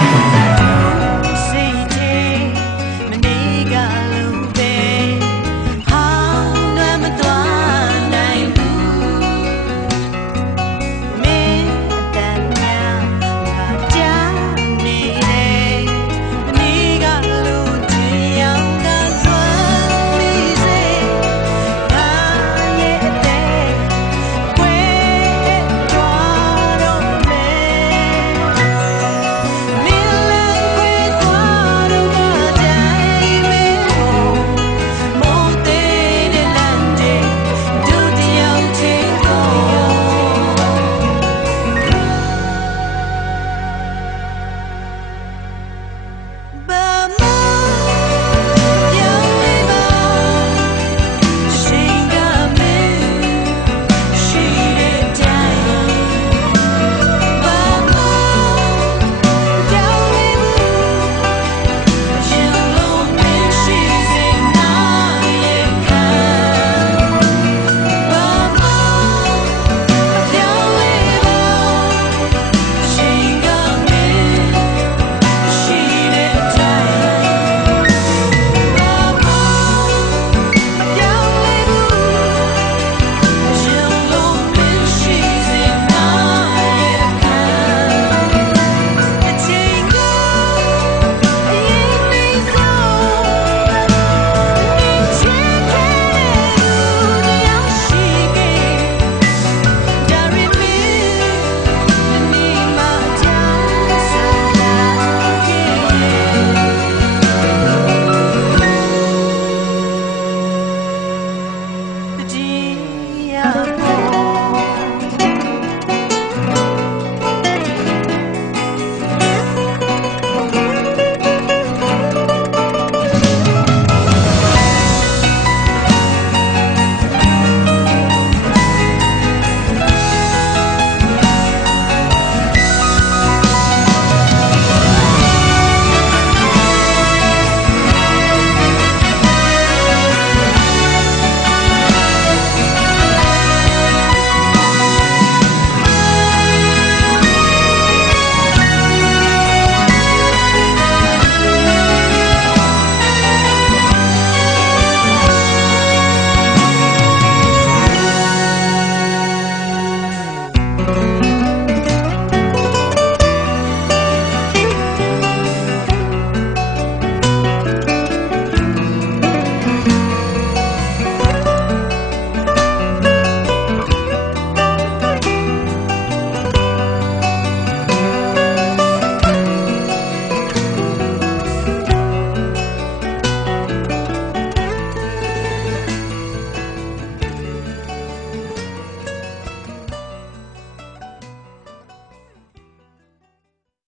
Thank you.